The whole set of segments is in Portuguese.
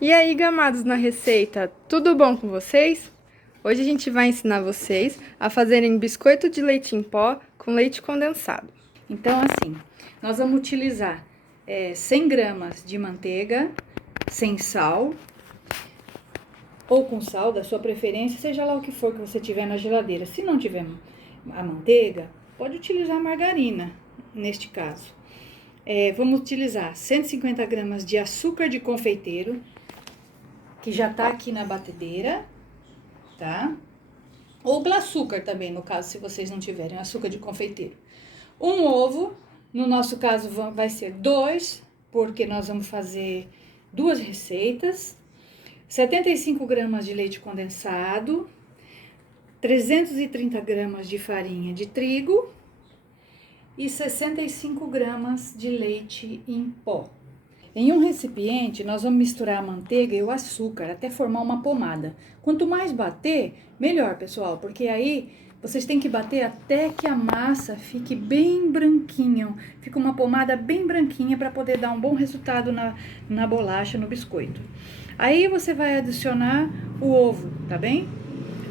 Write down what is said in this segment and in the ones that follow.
E aí, gamados na receita, tudo bom com vocês? Hoje a gente vai ensinar vocês a fazerem biscoito de leite em pó com leite condensado. Então, assim, nós vamos utilizar 100 gramas de manteiga, sem sal, ou com sal, da sua preferência, seja lá o que for que você tiver na geladeira. Se não tiver a manteiga, pode utilizar margarina, neste caso. Vamos utilizar 150 gramas de açúcar de confeiteiro, que já tá aqui na batedeira, tá? Ou açúcar também, no caso, se vocês não tiverem açúcar de confeiteiro. Um ovo, no nosso caso vai ser 2, porque nós vamos fazer 2 receitas. 75 gramas de leite condensado, 330 gramas de farinha de trigo e 65 gramas de leite em pó. Em um recipiente, nós vamos misturar a manteiga e o açúcar até formar uma pomada. Quanto mais bater, melhor, pessoal, porque aí vocês têm que bater até que a massa fique bem branquinha, fica uma pomada bem branquinha para poder dar um bom resultado na bolacha, no biscoito. Aí você vai adicionar o ovo, tá bem?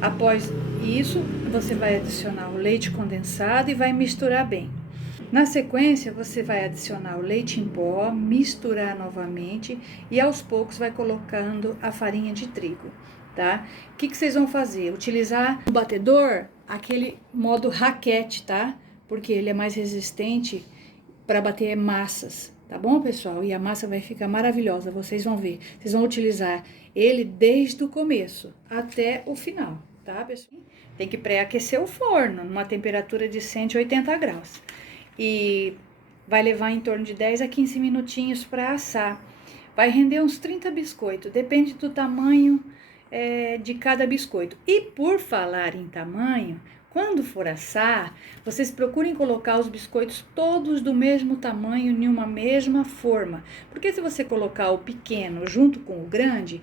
Após isso, você vai adicionar o leite condensado e vai misturar bem. Na sequência, você vai adicionar o leite em pó, misturar novamente e aos poucos vai colocando a farinha de trigo, tá? O que vocês vão fazer? Utilizar o batedor, aquele modo raquete, tá? Porque ele é mais resistente para bater massas, tá bom, pessoal? E a massa vai ficar maravilhosa, vocês vão ver. Vocês vão utilizar ele desde o começo até o final, tá, pessoal? Tem que pré-aquecer o forno numa temperatura de 180 graus. E vai levar em torno de 10 a 15 minutinhos para assar. Vai render uns 30 biscoitos, depende do tamanho de cada biscoito. E por falar em tamanho, quando for assar, vocês procurem colocar os biscoitos todos do mesmo tamanho, em uma mesma forma. Porque se você colocar o pequeno junto com o grande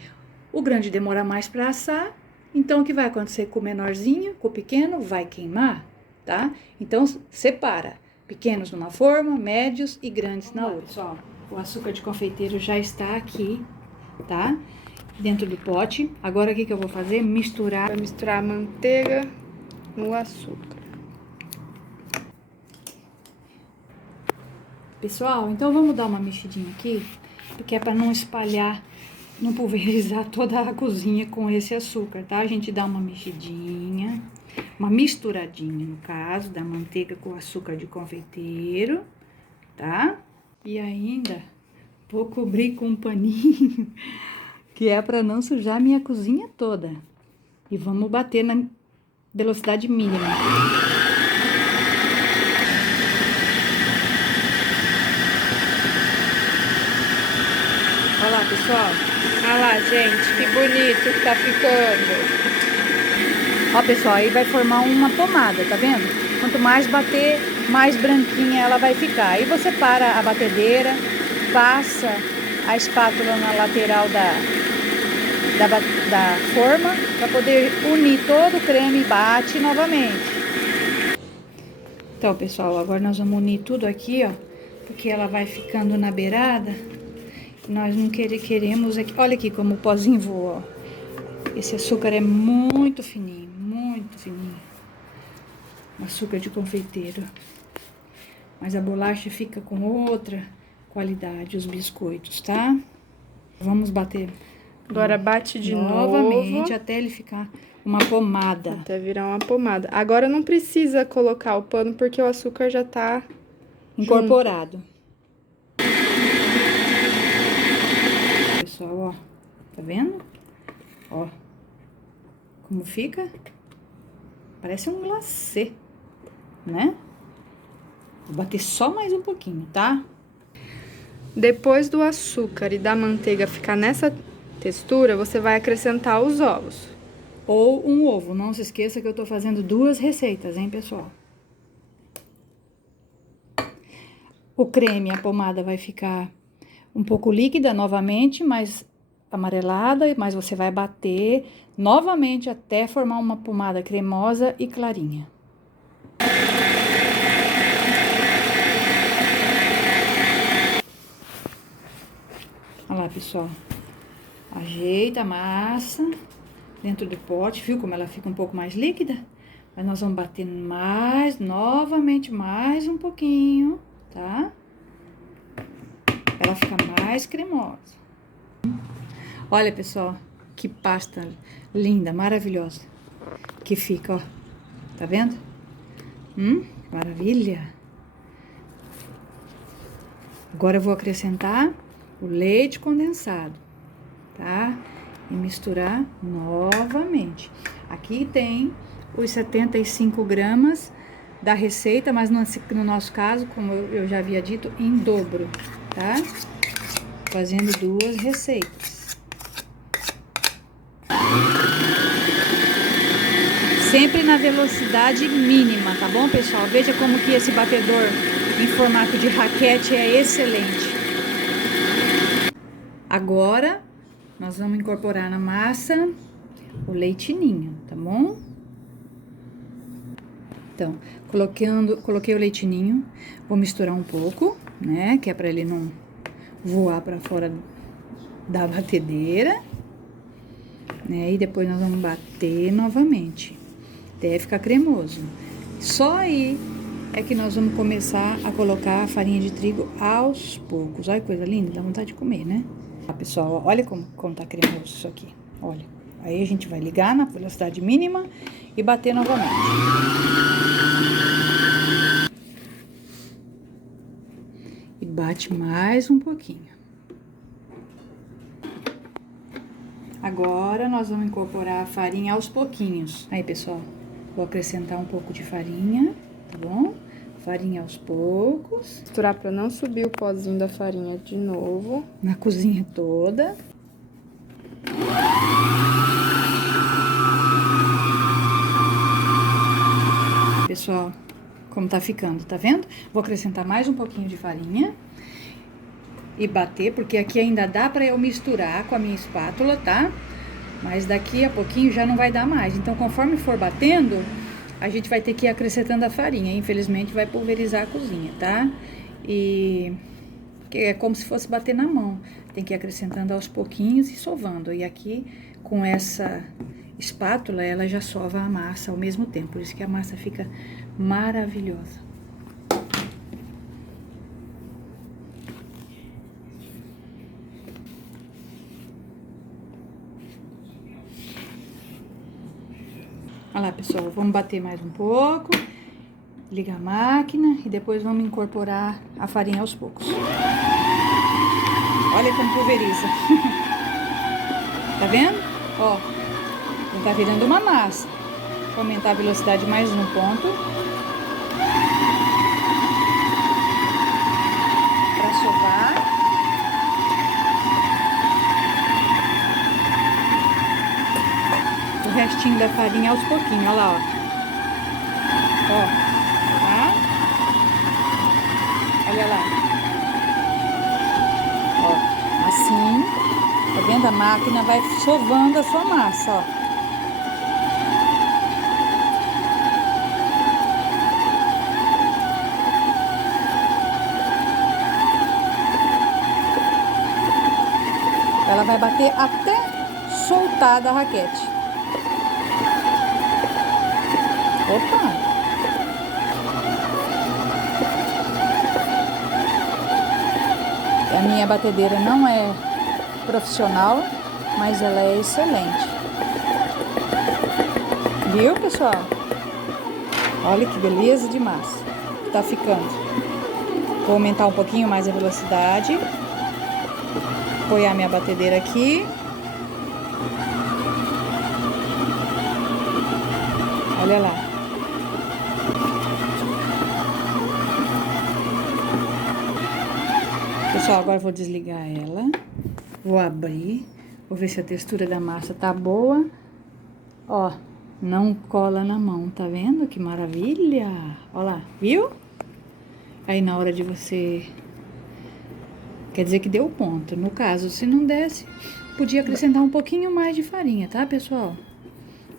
demora mais para assar. Então, o que vai acontecer com o menorzinho, com o pequeno, vai queimar, tá? Então, separa. Pequenos numa forma, médios e grandes na outra. Pessoal, o açúcar de confeiteiro já está aqui, tá? Dentro do pote. Agora, o que eu vou fazer? Misturar. Vai misturar a manteiga no açúcar. Pessoal, então vamos dar uma mexidinha aqui, porque é para não espalhar, não pulverizar toda a cozinha com esse açúcar, tá? A gente dá uma mexidinha. Uma misturadinha, no caso, da manteiga com açúcar de confeiteiro, tá? E ainda vou cobrir com um paninho, que é para não sujar minha cozinha toda. E vamos bater na velocidade mínima. Olha lá, pessoal. Olha lá, gente, que bonito que tá ficando. Ó, pessoal, aí vai formar uma pomada, tá vendo? Quanto mais bater, mais branquinha ela vai ficar. Aí você para a batedeira, passa a espátula na lateral da forma para poder unir todo o creme e bate novamente. Então, pessoal, agora nós vamos unir tudo aqui, ó, porque ela vai ficando na beirada. Nós não queremos aqui. Olha aqui como o pozinho voa, ó. Esse açúcar é muito fininho, muito fininho. Açúcar de confeiteiro. Mas a bolacha fica com outra qualidade, os biscoitos, tá? Vamos bater. Agora bate de novamente novo. Até ele ficar uma pomada. Até virar uma pomada. Agora não precisa colocar o pano, porque o açúcar já tá incorporado. Pessoal, ó. Tá vendo? Ó. Como fica? Parece um glacê, né? Vou bater só mais um pouquinho, tá? Depois do açúcar e da manteiga ficar nessa textura, você vai acrescentar os ovos. Ou um ovo. Não se esqueça que eu tô fazendo 2 receitas, hein, pessoal? O creme, a pomada vai ficar um pouco líquida novamente, mas amarelada, mas você vai bater novamente até formar uma pomada cremosa e clarinha. Olha lá, pessoal. Ajeita a massa dentro do pote, viu como ela fica um pouco mais líquida? Mas nós vamos bater novamente, mais um pouquinho, tá? Ela fica mais cremosa. Olha, pessoal, que pasta linda, maravilhosa que fica, ó. Tá vendo? Maravilha! Agora eu vou acrescentar o leite condensado, tá? E misturar novamente. Aqui tem os 75 gramas da receita, mas no nosso caso, como eu já havia dito, em dobro, tá? Fazendo 2 receitas. Sempre na velocidade mínima, tá bom, pessoal? Veja como que esse batedor em formato de raquete é excelente. Agora, nós vamos incorporar na massa o leite ninho, tá bom? Então, coloquei o leite ninho, vou misturar um pouco, né? Que é pra ele não voar pra fora da batedeira, né? E depois nós vamos bater novamente, até ficar cremoso. Só aí é que nós vamos começar a colocar a farinha de trigo aos poucos. Olha que coisa linda, dá vontade de comer, né? Pessoal, olha como tá cremoso isso aqui, olha. Aí a gente vai ligar na velocidade mínima e bater novamente. E bate mais um pouquinho. Agora nós vamos incorporar a farinha aos pouquinhos. Aí, pessoal, vou acrescentar um pouco de farinha, tá bom? Farinha aos poucos. Misturar para não subir o pozinho da farinha de novo. Na cozinha toda. Pessoal, como tá ficando, tá vendo? Vou acrescentar mais um pouquinho de farinha e bater, porque aqui ainda dá pra eu misturar com a minha espátula, tá? Mas daqui a pouquinho já não vai dar mais. Então, conforme for batendo, a gente vai ter que ir acrescentando a farinha. Infelizmente, vai pulverizar a cozinha, tá? E é como se fosse bater na mão. Tem que ir acrescentando aos pouquinhos e sovando. E aqui, com essa espátula, ela já sova a massa ao mesmo tempo. Por isso que a massa fica maravilhosa. Olha lá, pessoal, vamos bater mais um pouco, ligar a máquina e depois vamos incorporar a farinha aos poucos. Olha como pulveriza. Tá vendo? Ó, tá virando uma massa. Vou aumentar a velocidade mais um ponto. Pra sovar. O restinho da farinha aos pouquinhos, olha lá, ó. Ó, tá? Olha lá. Ó, assim, tá vendo? A máquina vai sovando a sua massa, ó. Ela vai bater até soltar da raquete. Opa! A minha batedeira não é profissional, mas ela é excelente. Viu, pessoal? Olha que beleza de massa que tá ficando. Vou aumentar um pouquinho mais a velocidade. Apoiar minha batedeira aqui. Olha lá. Pessoal, agora eu vou desligar ela. Vou abrir. Vou ver se a textura da massa tá boa. Ó, não cola na mão, tá vendo? Que maravilha! Ó lá, viu? Aí na hora de você... Quer dizer que deu ponto. No caso, se não desse, podia acrescentar um pouquinho mais de farinha, tá, pessoal?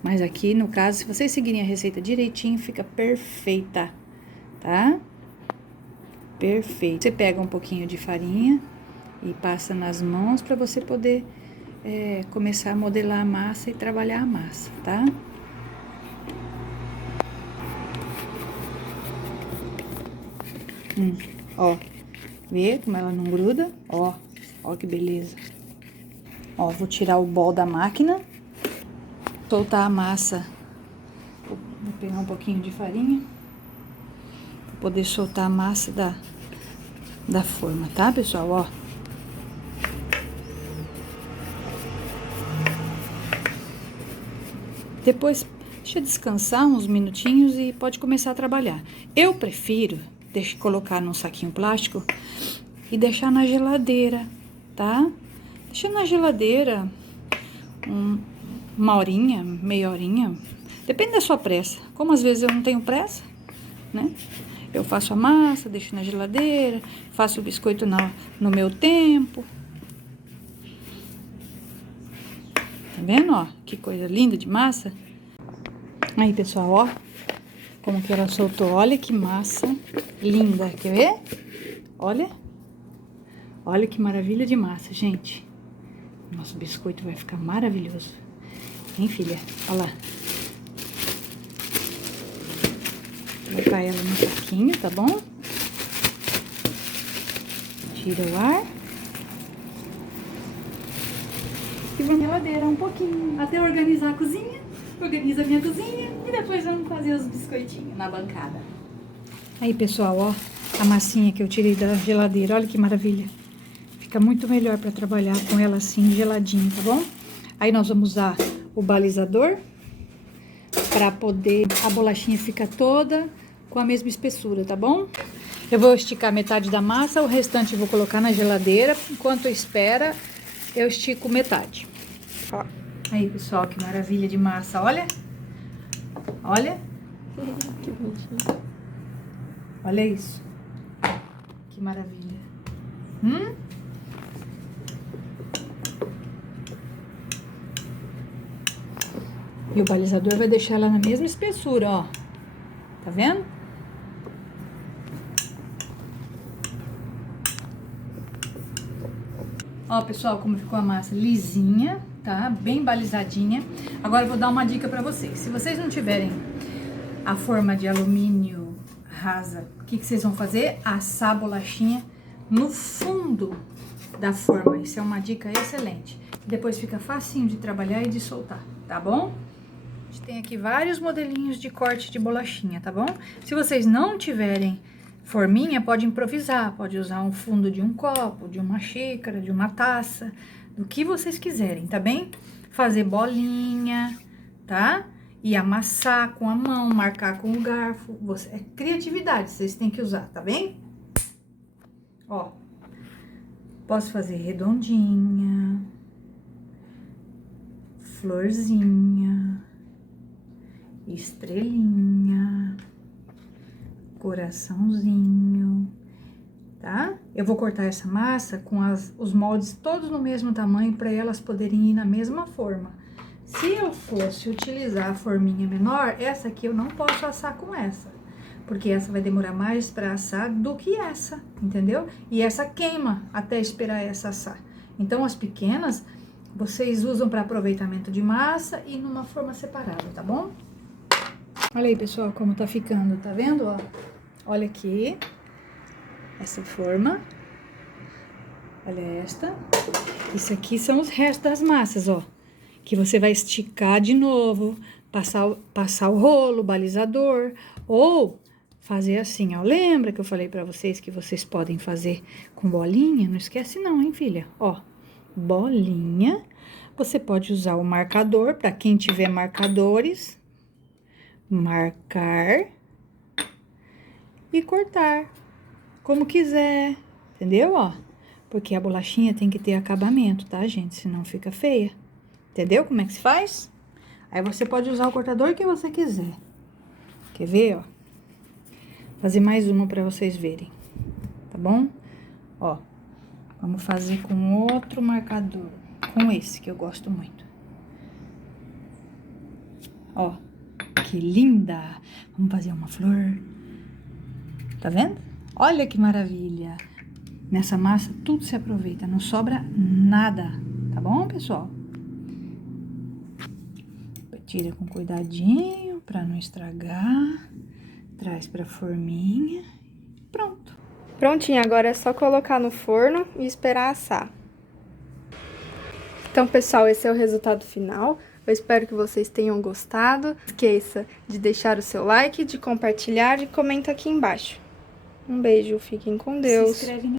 Mas aqui, no caso, se vocês seguirem a receita direitinho, fica perfeita, tá? Perfeito. Você pega um pouquinho de farinha e passa nas mãos pra você poder começar a modelar a massa e trabalhar a massa, tá? Ó, vê como ela não gruda? Ó que beleza. Ó, vou tirar o bol da máquina, soltar a massa. Vou pegar um pouquinho de farinha pra poder soltar a massa da forma, tá, pessoal? Ó. Depois, deixa descansar uns minutinhos e pode começar a trabalhar. Eu prefiro colocar num saquinho plástico e deixar na geladeira, tá? Deixa na geladeira uma horinha, meia horinha. Depende da sua pressa. Como às vezes eu não tenho pressa, né? Eu faço a massa, deixo na geladeira, faço o biscoito no meu tempo. Tá vendo, ó? Que coisa linda de massa. Aí, pessoal, ó. Como que ela soltou. Olha que massa linda. Quer ver? Olha. Olha que maravilha de massa, gente. Nosso biscoito vai ficar maravilhoso. Hein, filha? Olha lá. Vou colocar ela no saquinho, tá bom? Tira o ar. E vou na geladeira um pouquinho, até organizar a cozinha. Organiza a minha cozinha e depois vamos fazer os biscoitinhos na bancada. Aí, pessoal, ó, a massinha que eu tirei da geladeira, olha que maravilha. Fica muito melhor para trabalhar com ela assim, geladinha, tá bom? Aí nós vamos usar o balizador para poder a bolachinha ficar toda com a mesma espessura, tá bom? Eu vou esticar metade da massa, o restante eu vou colocar na geladeira. Enquanto espera, eu estico metade. Ó. Aí, pessoal, que maravilha de massa, olha. Olha. Que bonitinho. Olha isso. Que maravilha. E o balizador vai deixar ela na mesma espessura, ó. Tá vendo? Ó, pessoal, como ficou a massa lisinha, tá? Bem balizadinha. Agora eu vou dar uma dica pra vocês. Se vocês não tiverem a forma de alumínio rasa, o que vocês vão fazer? Assar a bolachinha no fundo da forma. Isso é uma dica excelente. Depois fica facinho de trabalhar e de soltar, tá bom? A gente tem aqui vários modelinhos de corte de bolachinha, tá bom? Se vocês não tiverem forminha, pode improvisar, pode usar um fundo de um copo, de uma xícara, de uma taça, do que vocês quiserem, tá bem? Fazer bolinha, tá? E amassar com a mão, marcar com o garfo. É criatividade, vocês têm que usar, tá bem? Ó, posso fazer redondinha, florzinha, estrelinha, coraçãozinho, tá? Eu vou cortar essa massa com os moldes todos no mesmo tamanho para elas poderem ir na mesma forma. Se eu fosse utilizar a forminha menor, essa aqui eu não posso assar com essa, porque essa vai demorar mais para assar do que essa, entendeu? E essa queima até esperar essa assar. Então, as pequenas, vocês usam para aproveitamento de massa e numa forma separada, tá bom? Olha aí, pessoal, como tá ficando, tá vendo, ó? Olha aqui, essa forma, olha esta. Isso aqui são os restos das massas, ó, que você vai esticar de novo, passar o rolo, o balizador, ou fazer assim, ó. Lembra que eu falei pra vocês que vocês podem fazer com bolinha? Não esquece não, hein, filha? Ó, bolinha, você pode usar o marcador, pra quem tiver marcadores, marcar e cortar como quiser, entendeu? Ó, porque a bolachinha tem que ter acabamento, tá, gente? Senão fica feia. Entendeu como é que se faz? Aí você pode usar o cortador que você quiser. Quer ver, ó? Fazer mais uma pra vocês verem, tá bom? Ó, vamos fazer com outro marcador, com esse que eu gosto muito. Ó, que linda! Vamos fazer uma flor. Tá vendo? Olha que maravilha! Nessa massa tudo se aproveita, não sobra nada, tá bom, pessoal? Tira com cuidadinho para não estragar. Traz para forminha. Pronto. Prontinho, agora é só colocar no forno e esperar assar. Então, pessoal, esse é o resultado final. Eu espero que vocês tenham gostado. Não esqueça de deixar o seu like, de compartilhar e comenta aqui embaixo. Um beijo, fiquem com Deus. Se inscreve no